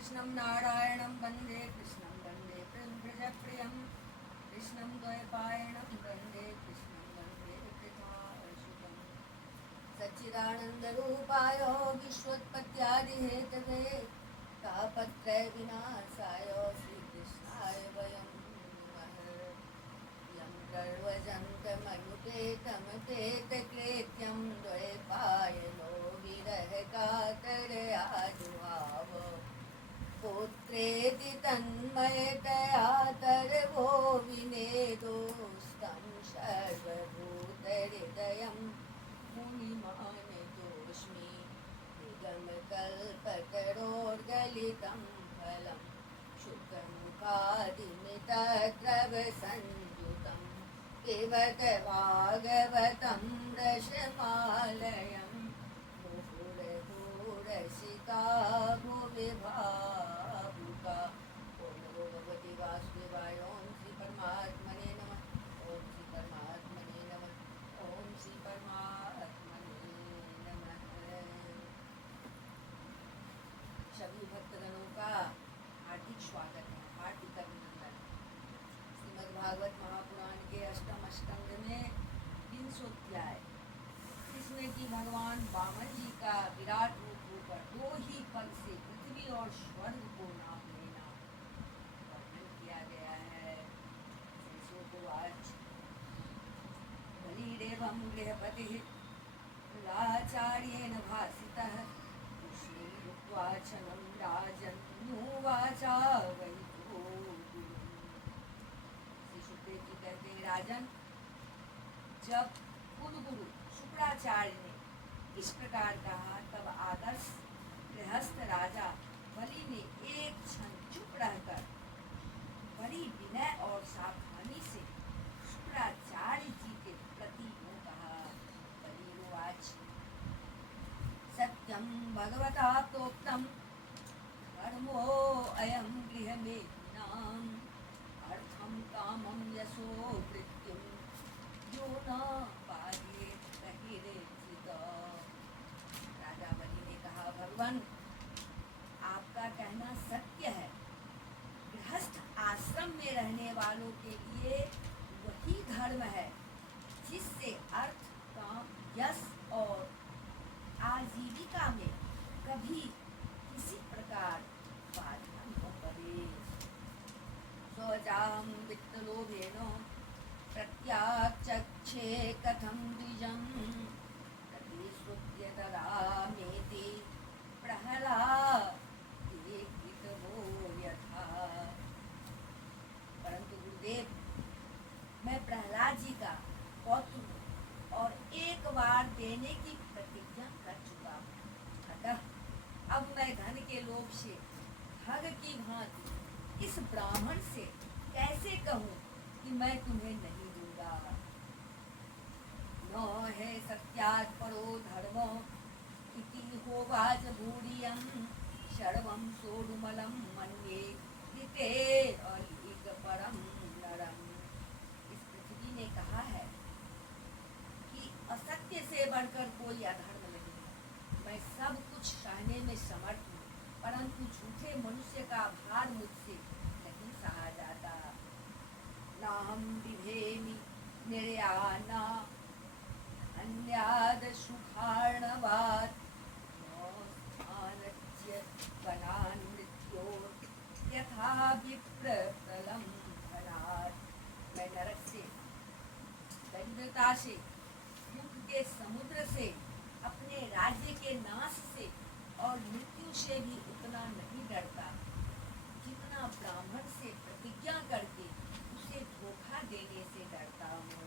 कृष्णं नारायणं वन्दे कृष्णं वन्दे व्रजप्रियं कृष्णं द्वैपायनं वन्दे कृष्णं वन्दे कृपाशुकं सच्चिदानन्दरूपाय विश्वोत्पत्त्यादिहेतवे तापत्रयविनाशाय श्रीकृष्णाय वयं नमः। यं गर्वजन्तमनुपेतमपेतकृत्यं द्वैपायनो विरहकातरया जुहाव पुत्रेति तन्मयतया तरवो विनेदोस्तं सर्वभूतहृदयं मुनिमानतोऽस्मि निगमकल्पतरोर्गलितं फलं शुकमुखादिमितद्रवसंयुतं पिबत भागवतं रसमालयम् रसिका भुवि भावुका। ओम नमो भगवते वासुदेवाय। ओम श्री परमात्मने नमः। ओम श्री परमात्मने नमः। ओम श्री परमात्मने नमः। सभी भक्तगणों का हार्दिक स्वागत है, हार्दिक अभिनंदन। श्रीमद् भागवत महापुराण के अष्टम स्कंद में 300 जिसमें कि भगवान वामन जी का विराट रूप होकर 2 ही पद से पृथ्वी और स्वर्ग को नाम लेना वर्णन किया गया है। आज बलिदेवं गृहपतिः लाचार्येण भासितः कृष्णैरुक्त्वाचनं राजन्नुवाचा वै श्री सुखदेव जी कहते हैं, राजन, जब कुलगुरु शुक्राचार्य ने इस प्रकार कहा तब आदर्श गृहस्थ राजा बलि ने एक क्षण चुप रहकर बड़ी विनय और सावधानी से शुक्राचार्य जी के प्रति यूं कहा। बलिरुवाच सत्यं भगवता प्रोक्तं धर्मो अयं गृहमेधिनाम् अर्थं कामं यशो मृत्युं यो न पायेत कहिरेचित। राजा बलि ने कहा, भगवान, आपका कहना सत्य है। गृहस्थ आश्रम में रहने वालों के लिए वही धर्म है जिससे अर्थ, काम, यश और आजीविका में कभी किसी प्रकार बाधा न पड़े। स्वजाम वित्तलोभेन प्रत्याचक्षे कथं द्विजं प्रतिश्रुत्यतरामेति प्रहलादेहितवो यथा। परंतु गुरुदेव, मैं प्रहलाद जी का पौत्र हूँ और एक बार देने की प्रतिज्ञा कर चुका हूँ। अतः अब मैं धन के लोभ से ठग की भांति इस ब्राह्मण से कैसे कहूँ कि मैं तुम्हें नहीं दूंगा। न है सत्यात् परो धर्मो इति होवाच भूरियं सर्वं सोढुमलं मन्ये ऋते अलीक परम नरम। इस पृथ्वी ने कहा है कि असत्य से बढ़कर कोई अधर्म नहीं है। मैं सब कुछ सहने में समर्थ हूँ, परंतु झूठे मनुष्य का भार मुझसे नहीं सहा जाता। ना हम विभेमि निर्याना अन्याद सुखार्णवात् स्थानच्य वनान् मृत्योर् यथा विप्रतलं धनात्। मैं नरक से, दरिद्रता से, दुख के समुद्र से, अपने राज्य के नाश से और मृत्यु से भी उतना नहीं डरता जितना ब्राह्मण से प्रतिज्ञा करके उसे धोखा देने से डरता हूँ।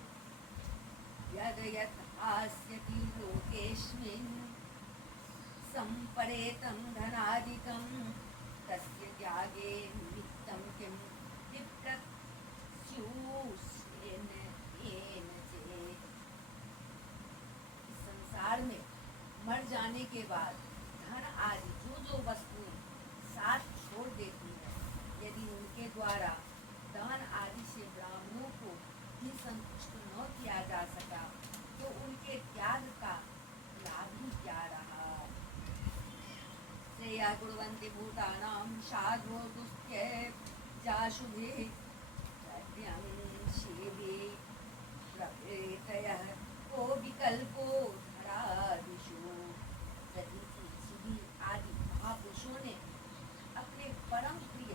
यद यत् हास्यति लोकेस्मिन् संपरेतं धनादिकं तस्य त्यागे निमित्तं किं विप्रत्युष्येन येन चेत्। इस संसार में मर जाने के बाद धन आदि जो वस्तुएं साथ छोड़ देती हैं, यदि उनके द्वारा दान आदि से ब्राह्मणों को भी संतुष्ट न किया जा सका तो उनके त्याग का लाभ ही क्या रहा। यः कुर्वन्ति भूतानां साधो दुस्त्य जाशुभे सत्यं शिवे प्रवृतयः को विकल्पो धरादिषु। प्रतीति शिवी आदि महापुरुषों ने अपने परम प्रिय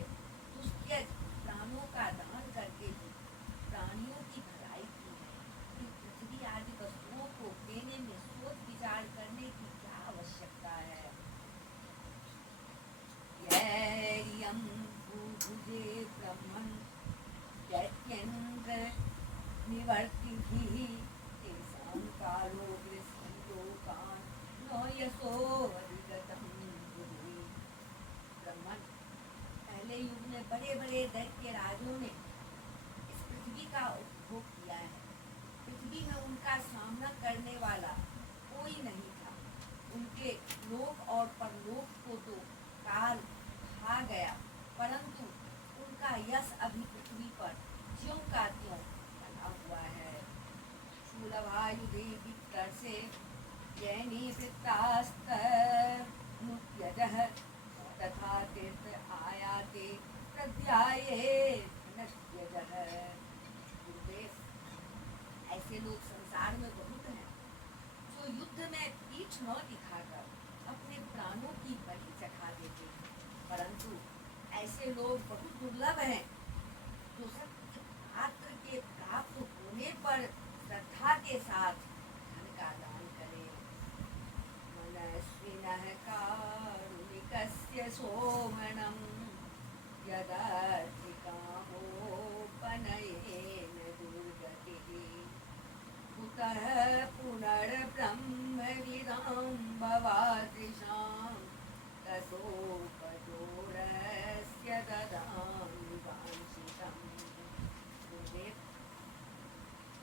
दुस्त्यज प्राणों का दान करके भी प्राणियों की भलाई की है। कि पृथ्वी आदि वस्तुओं को देने में सोच विचार करने की क्या आवश्यकता है। यम भूभुजे ब्रह्मन् दैत्येन्द्र निवर्तिभिः तेषां कालो गृह्णलोकान् न यशो अधिगतं भुवि। ब्रह्मन, पहले युग में बड़े बड़े दैत्य राजों ने इस पृथ्वी का उपभोग किया है। पृथ्वी में उनका सामना करने वाला कोई नहीं था। उनके लोक और परलोक को तो काल खा गया, परंतु उनका यश अभी पृथ्वी पर ज्यों का त्यों बना हुआ है। शूलभायुधे विकर्षे जैनी वृत्तास्तनुत्यजः तथा तीर्थ आयाते प्रध्याये नश्यजः। गुरुदेव, ऐसे लोग संसार में बहुत हैं जो युद्ध में पीठ न दिखाकर अपने प्राणों की बलि चढ़ा देते हैं, परंतु ऐसे लोग बहुत दुर्लभ हैं जो सत्य पात्र के प्राप्त होने पर श्रद्धा के साथ धन का दान करें। मनस्विनः कारुणिकस्य सोमनं यदधिकामोपनयेन दुर्गतिः कुतः पुनर्ब्रह्मविदां भवादृशां ततोपदोरस्य ददामि वाञ्छितम्। गुरुदेव,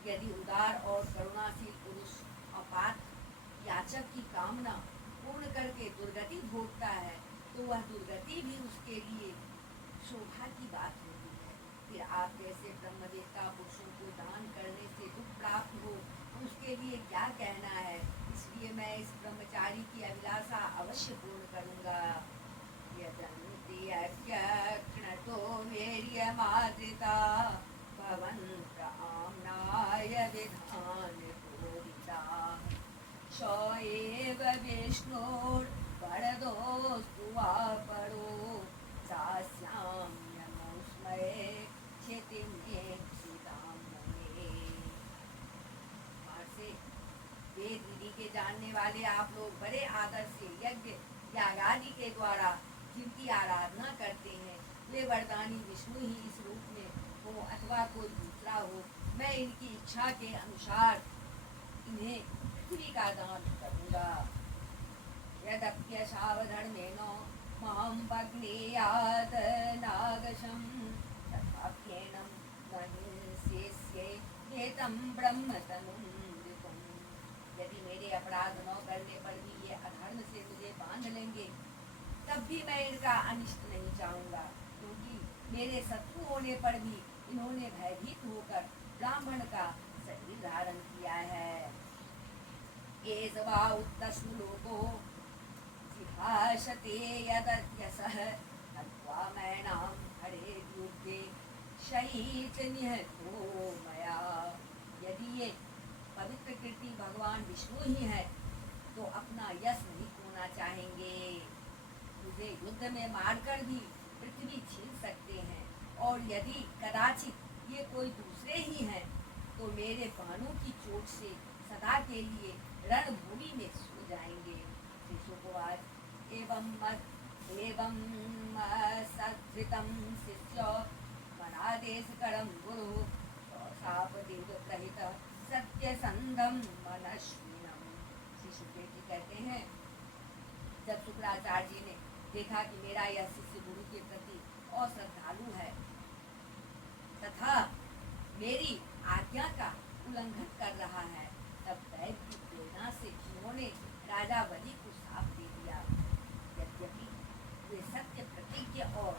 यदि उदार और करुणाशील पुरुष अपात्र याचक की कामना पूर्ण करके दुर्गति भोगता है तो वह दुर्गति भी उसके लिए शोभा की बात होती है। फिर आप जैसे ब्रह्मवेत्ता पुरुषों को दान करने से दुख प्राप्त हो तो उसके लिए क्या कहना है। इसलिए मैं इस ब्रह्मचारी की अभिलाषा अवश्य पूर्ण करूँगा। यजन्ति अज्ञक्ष्णतो वीर्यमादृता भवन्त आम्नाय विधान पूरिता स एव विष्णोर्वरदोऽस्तु वा परो दास्याम्यमुष्मये क्षितिमेक्षितां मुने। वेद विधि के जानने वाले आप लोग बड़े आदर से यज्ञ यागादि के द्वारा जिनकी आराधना करते हैं, वे वरदानी विष्णु ही इस रूप में हो अथवा कोई दूसरा हो, मैं इनकी इच्छा के अनुसार इन्हें पृथ्वी का दान करूँगा। यद्यप्यशावधर्मेण मां भग्नेयात् नागशं तथाप्येनं न हिंसेस्ये एतं ब्रह्मतनुं विपुं। यदि मेरे अपराध न करने पर भी ये अधर्म से मुझे बांध लेंगे तब भी मैं इनका अनिष्ट नहीं चाहूँगा, क्योंकि मेरे शत्रु होने पर भी इन्होंने भयभीत होकर ब्राह्मण का शरीर धारण किया है। एषवा उत्तस्म लोको जिहाशते यदयसः हत्वा मैनां हरेद्युद्धे शहीद निहतो मया। यदि ये पवित्र कीर्ति भगवान विष्णु ही है तो अपना यश नहीं खोना चाहेंगे। मुझे युद्ध में मारकर भी पृथ्वी छीन सकते हैं, और यदि कदाचित ये कोई दूसरे ही हैं तो मेरे बाणों की चोट से सदा के लिए रणभूमि में सो जाएंगे। शिशुपवाच एवं सत्कृतं शिष्य मनादेशकरं गुरु शापदेव प्रहित सत्यसंधम मनस्विनम। शिशुपाल जी कहते हैं, जब शुक्राचार्य जी ने देखा कि मेरा यह शिष्य गुरु के प्रति अश्रद्धालु है तथा मेरी आज्ञा का उल्लंघन कर रहा है, तब दैव की प्रेरणा से उन्होंने राजा बलि को शाप दे दिया। यद्यपि वे सत्य प्रतिज्ञ और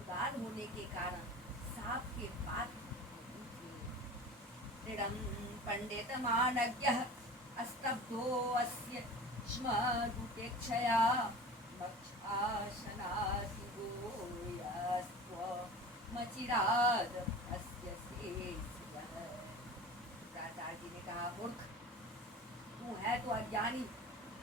उदार होने के कारण शाप के पात्र नहीं थे। दृढ़ं पंडितमानज्ञः अस्तब्धो अस्य स्म दुपेक्षया विराज अस्य शेषयः। शुक्राचार्य जी ने कहा, मूर्ख, तू है तो अज्ञानी,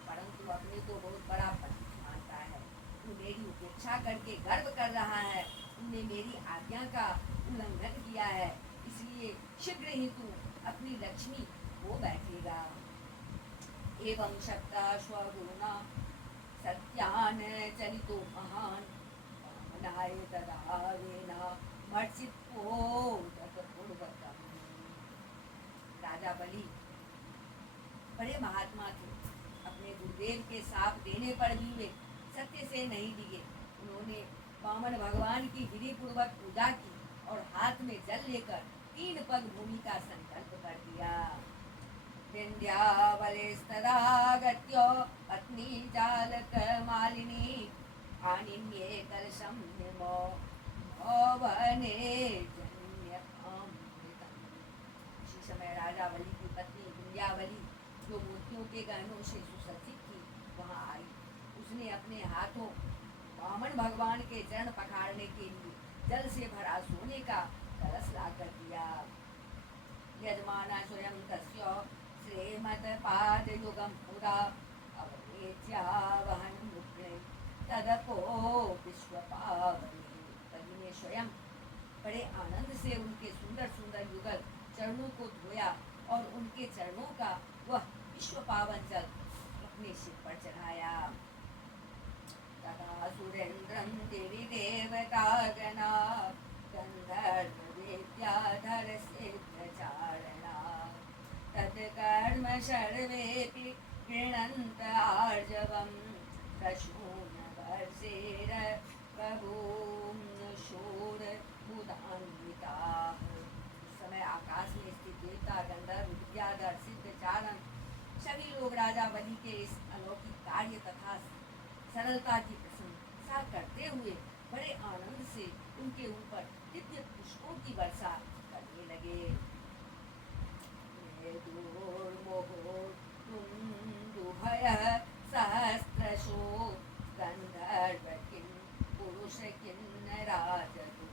परंतु अपने को बहुत बड़ा पंडित मानता है। तू मेरी उपेक्षा करके गर्व कर रहा है। तुमने मेरी आज्ञा का उल्लंघन किया है, इसलिए शीघ्र ही तू अपनी लक्ष्मी हो बैठेगा। एवं शक्ता स्वगुणा सत्यान चलितो महान कामनाय तदावेना मर्चितो तत्पूर्वकम्। राजा बलि बड़े महात्मा थे। अपने गुरुदेव के साप देने पर भी वे सत्य से नहीं डिगे। उन्होंने वामन भगवान की विधि पूर्वक पूजा की और हाथ में जल लेकर 3 पग भूमि का संकल्प कर दिया। विंध्यावलिस्तदागत्य पत्नी जालक मालिनी आनिन्ये कलशं निमो भवने जन्यतामृतम्। उसी समय राजा बलि की पत्नी विंध्यावली, जो मोतियों के गहनों से सुसज्जित थी, वहां आई। उसने अपने हाथों वामन भगवान के चरण पखाड़ने के लिए जल से भरा सोने का कलश ला कर दिया। यजमाना स्वयं तस्य श्रीमत्पादयुगं पुरा अवनेत्यावहन मुद्रे तदपो विश्वपावनी। कवि ने स्वयं बड़े आनंद से उनके सुंदर सुंदर युगल चरणों को धोया और उनके चरणों का वह विश्व पावन जल अपने सिर पर चढ़ाया। तदा सुरेंद्रं देवी देवतागणा गंधर्व विद्याधर सिद्धचारणा तत्कर्म सर्वेऽपि गृह्णन्त आर्जवं प्रसूनवर्षेर प्रभुं शूरमुदान्विताः। उस समय आकाश में स्थित देवता, गंधर्व, विद्याधर, सिद्धचारण सभी लोग राजा बलि के इस अलौकिक कार्य तथा सरलता की प्रशंसा करते हुए बड़े आनंद से उनके ऊपर दिव्य पुष्पों की वर्षा करने लगे। सहस्रशो गंधर्व किं पुरुष किन्नराजतु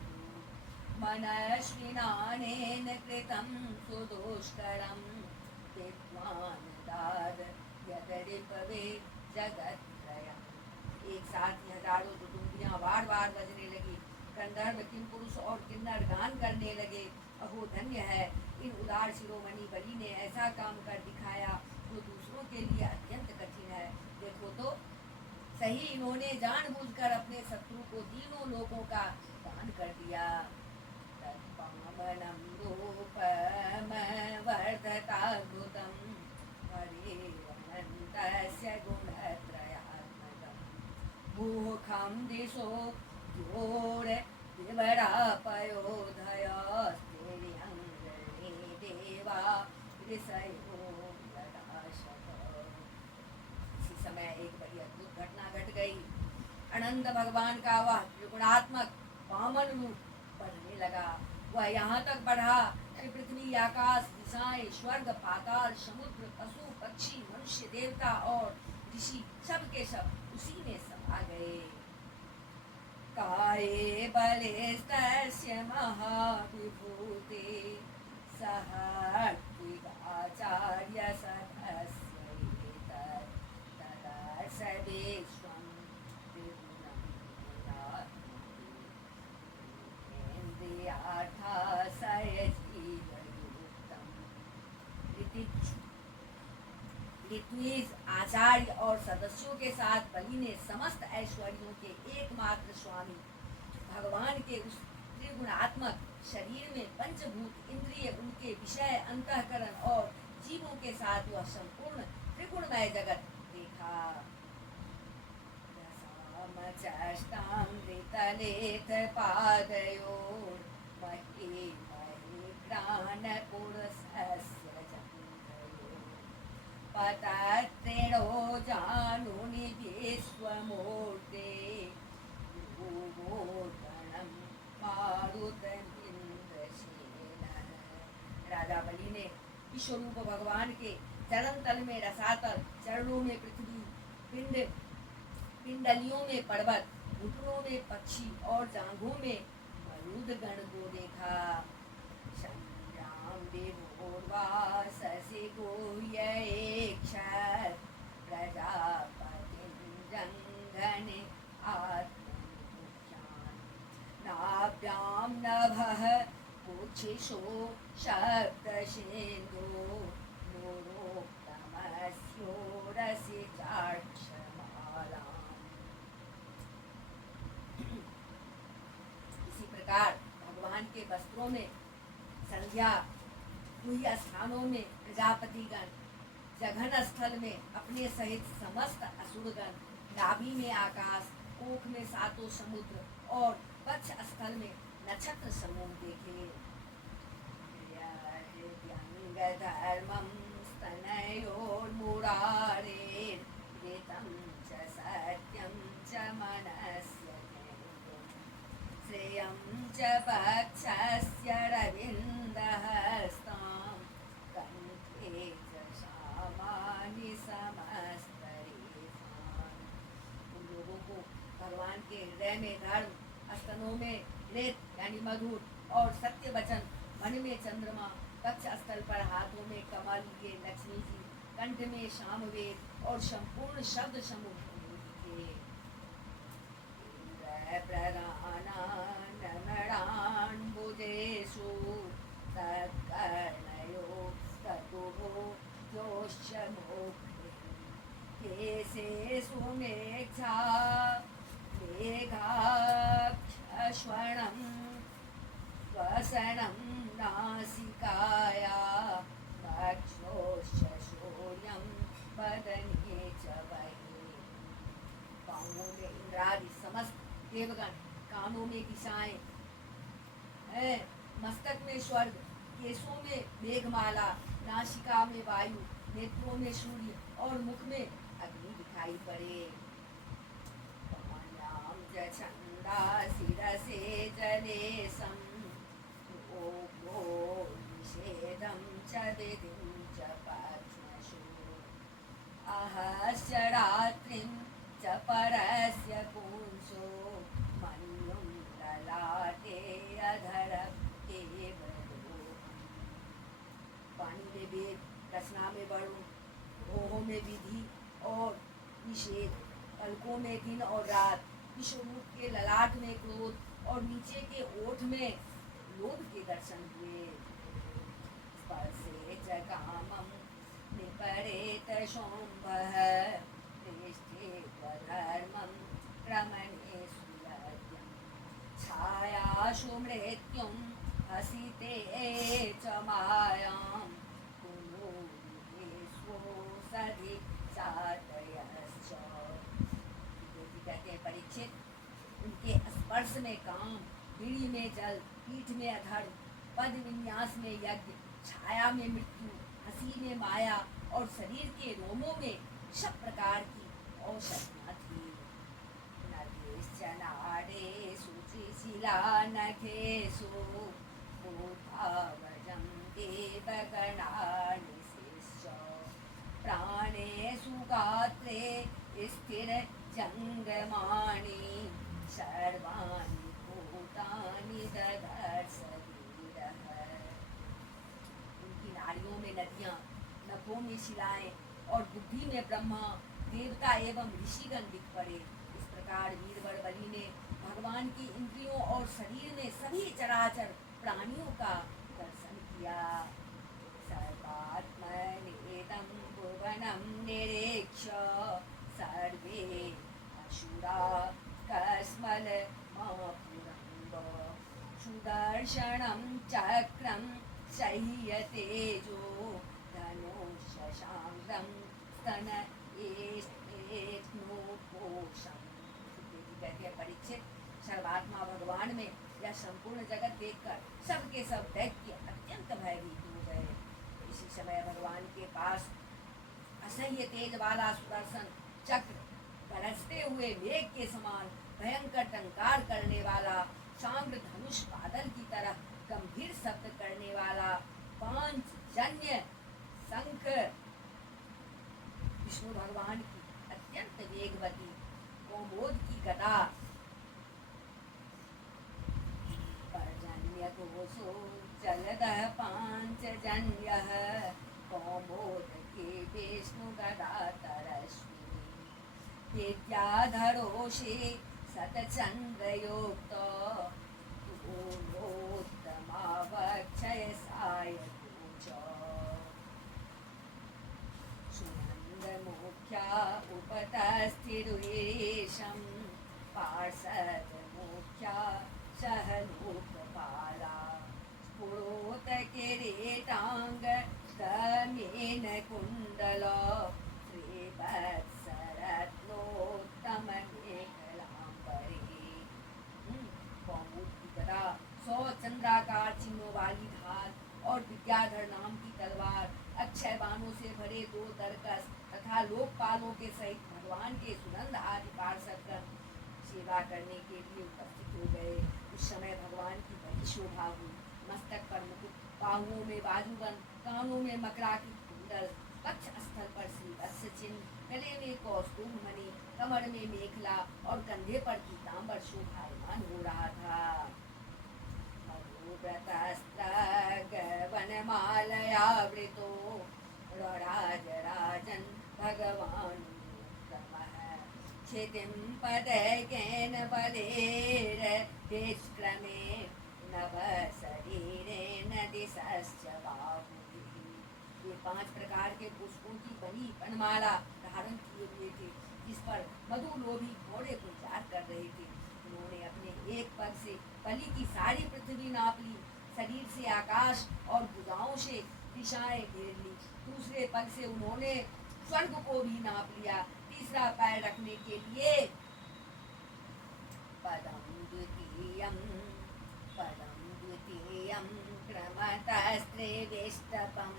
मनस्विनानेन कृतं सुदुष्करं विद्वान् दाद यदरिपवे जगत्त्रयम्। एक साथ ही हजारों दुदुम्बियां बार बार बजने लगी। गंधर्व, किम पुरुष और किन्नर गान करने लगे। अहो धन्य है इन उदार शिरोमणि बलि ने ऐसा काम कर दिखाया जो दूसरों के लिए अत्यंत कठिन है। देखो तो सही, इन्होंने जानबूझकर अपने शत्रु को तीनों लोगों का दान कर दिया। तत्पावनं रूपमवर्धताद्भुतं हरेरनन्तस्य गुणत्रयात्मकं मुखं दिशो द्योर्विवरापयोधयस्तेर्यङ्गणे देवा ऋषयो यदाशत। इसी समय एक बड़ी अद्भुत घटना घट गई। अनंत भगवान का वह त्रिगुणात्मक वामन रूप बढ़ने लगा। वह यहाँ तक बढ़ा कि पृथ्वी, आकाश, दिशाएं, स्वर्ग, पाताल, समुद्र, पशु, पक्षी, मनुष्य, देवता और ऋषि सब के सब उसी में समा गए। काये बलेस्तस्य महाविभूते सहर्त्विकाचार्य सदस्य तदर्शवेश्वं त्रिगुणं इन्द्रियार्थासयजीवयुक्तम्। ऋत्विज आचार्य और सदस्यों के साथ बलि ने समस्त ऐश्वर्यों के एकमात्र स्वामी भगवान के उस त्रिगुणात्मक शरीर में पंचभूत इंद्रिय, उनके विषय, अंतःकरण और जीवों के साथ वह संपूर्ण त्रिगुणमय जगत देखा। रसामचष्टामृतलेथ पादयोर् मही मही घ्राणपुरसस्य जन्तयोः पतत्रिणो जानुनि विश्वमूर्ते भूभूषणं मारुतमिन्द्रसेनः। राजा बलि ने विश्वरूप भगवान के चरण तल में रसातल, चरणों में पृथ्वी, पिंडलियों में पर्वत, घुटनों में पक्षी और जांघों में अनिरुद्ध गण को देखा। संग्राम विभोर्वा शशि गुह्य क्षर प्रजापति जंघन आत्ममुख्यान् नाभ्यां नभः कुक्षिशो शब्दसिन्धु नूरोत्तमस्योरसि चाक्षमालाम्। इसी प्रकार भगवान के वस्त्रों में संध्या हुई स्थानों में प्रजापतिगण, जघन स्थल में अपने सहित समस्त असुरगण, नाभि में आकाश, कोख में सातों समुद्र और वक्ष स्थल में नक्षत्र समूह देखे। धर्मं स्तनयोर्मुरारेर्वृतं च सत्यं च मनस्य केन्द्रम् श्रेयं च वक्षस्य रविन्दहस्तां कण्ठे च श्यामानि समस्तरेखान्। उन लोगों को भगवान के हृदय में धर्म, स्तनों में रेत यानी मधुर और सत्य वचन, मन में चंद्रमा, वक्ष स्थल पर हाथों में कमल लिए लक्ष्मी जी, कंठ में सामवेद और संपूर्ण शब्द समूह दिखे। प्रधानान्नमणान्बुधेषु तत्कर्णयो ततुभो जोष्यमोक्तिं केशेषु मेघाक्षश्वणं वसनं नासिकाया वक्षोश्चूर्यं वदने च वही। पाँवों में इंद्रादि समस्त देवगण, कानों में दिशाएं, मस्तक में स्वर्ग, केशों में मेघमाला, नासिका में वायु, नेत्रों में सूर्य और मुख में अग्नि दिखाई पड़े। पवनां च छंदा शिरसे जलेशं निषेधं च विधिं च पक्ष्मसु अहस्य रात्रिं च परस्य पुंसो मन्युं ललाटे अधरप्येव लोहम्। वाणी में वेद, रचना में वरुण, भोहों में विधि और निषेध, पलकों में दिन और रात, विश्वरूप के ललाट में क्रोध और नीचे के ओठ में लोभ के दर्शन हुए। स्पर्शे च कामं निपरेत शोम्भः पृष्ठे त्वधर्मं क्रमणे सुयज्ञं छायाशु मृत्युं हसिते च मायां कुलूनिकेष्वो सधि चातयश्च। कहते हैं परीक्षित, उनके स्पर्श में काम, बीड़ी में जल, पीठ में अधर्म, पद विन्यास में यज्ञ, छाया में मृत्यु, हंसी में माया और शरीर के रोमों में सब प्रकार की औषधियाँ थी। नदेश्चनाडेषु त्रिशिला नखेषु भूभावजं देवगणानि शिष्य प्राणेषु गात्रे स्थिर जंगमानि सर्वाणि भूतानि ददर्श वीरः। उनकी नाड़ियों में नदियाँ, नखों में शिलाएं और बुद्धि में ब्रह्मा, देवता एवं ऋषिगण दिख पड़े। इस प्रकार वीरवर बलि ने भगवान की इंद्रियों और शरीर में सभी चराचर प्राणियों का दर्शन किया। सर्वात्मनेदं भुवनं निरीक्ष्य सर्वे असुरा कस्मलमापुरन्द सुदर्शनं चक्रं शय्यतेजो धनुषशाङ्गं स्तनयेष्णोपोषम्। कहते हैं परीक्षित, सर्वात्मा भगवान में यह संपूर्ण जगत देखकर सबके सब दैत्य अत्यंत भयभीत हो गए। इसी समय भगवान के पास असह्य तेज वाला सुदर्शन चक्र, बरसते हुए मेघ के समान भयंकर टंकार करने वाला, सांग्र धनुष बादल की तरह गंभीर शब्द करने वाला, पांचजन्य शंख विष्णु भगवान की अत्यंत वेगवती कौमोद की गदा, जोषे सतचन्द्रयुक्त भूलोत्तमावक्षय सायकूच सुनन्दमुख्या उपतस्थिरुयेशं पार्षदमुख्या सह लोकपाला स्फुरोतकिरीटाङ्गदमेन कुण्डल श्रीवत्सरत्नोत्तममेखलाम्बरे कौमुद की गदा 100 चंद्राकार चिन्हों वाली धार और विद्याधर नाम की तलवार अक्षय बाणों से भरे 2 तरकस तथा लोकपालों के सहित भगवान के सुनंद आदि पार्षद सेवा करने के लिए उपस्थित हो गए। उस समय भगवान की बड़ी शोभा हुई। मस्तक पर मुकुट, बाहुओं में बाजूबंद, कानों में मकरा की कुंडल, वक्ष स्थल पर श्रीवत्स चिन्ह, गले में कौस्तुभ मणि, कमर में मेखला और कंधे पर पीतांबर शोभायमान हो रहा था। वनमालयावृतो राजराजन भगवान क्षितिं पदकेन बलेर्दिष्क्रमे नभ शरीरेण दिशश्च बाहुभिः। ये 5 प्रकार के पुष्पों की बनी वनमाला धारण किए हुए थे, जिस पर मधुलोभी घोड़े गुलजार कर रहे थे। उन्होंने अपने एक पग से बलि की सारी पृथ्वी नाप ली, शरीर से आकाश और भुजाओं से दिशाएं घेर ली। दूसरे पग से उन्होंने स्वर्ग को भी नाप लिया। तीसरा पैर रखने के लिए पदम द्वितीयं क्रमतस्त्रिविष्टपं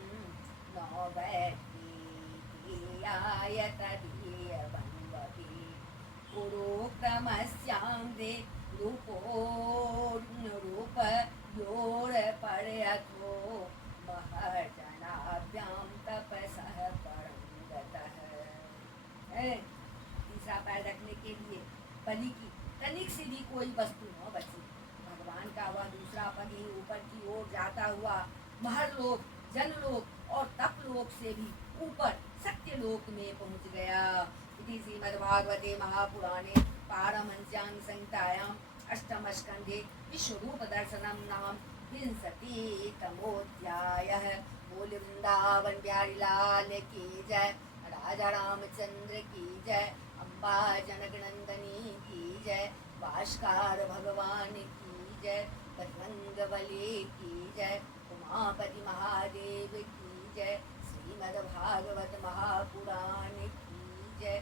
नवैतीयाय तदीयवन्वपि पुरोक्रमस्याङ्घ्रे रूपयोरपर्यथो महर्जनाभ्यां तपसः परं गतः। तीसरा पैर रखने के लिए बलि की तनिक से भी कोई वस्तु न बची। भगवान का वह दूसरा पग ही ऊपर की ओर जाता हुआ महरलोक, जनलोक और तपलोक से भी ऊपर सत्यलोक में पहुंच गया। इति श्रीमद्भागवते महापुराणे पारमहंस्यां संहितायाम् अष्टमस्कन्धे विश्वरूप दर्शनम नाम 20तमोऽध्यायः। बोल वृंदावन बिहारी लाल की जय, राजा रामचंद्र की जय, अम्बा जनक नंदनी की जय, भास्कर भगवान की जय, बजरंगबली की जय, उमापति महादेव की जय, श्रीमद्भागवत महापुराण की जय।